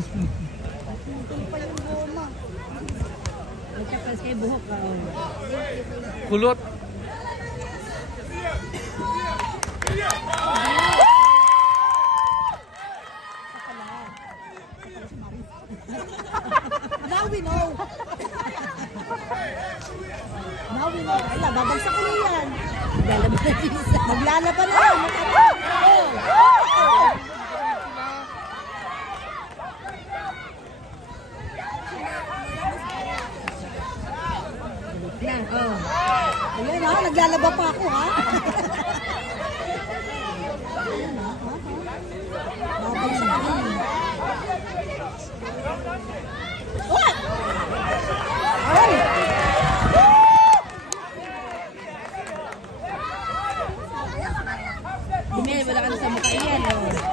pa yung goma. At saka sa buhok ka. Kulot. Now we know. Now we know. Ay, babagsak ko na yan. Lalabas na isa. Maglalaban na yan. Na, oh. Ayan ha, naglalaba pa ako ha. Babagsak ko na yan. What? Ay! Dumel, wala ka na sa mukha yan. Oh.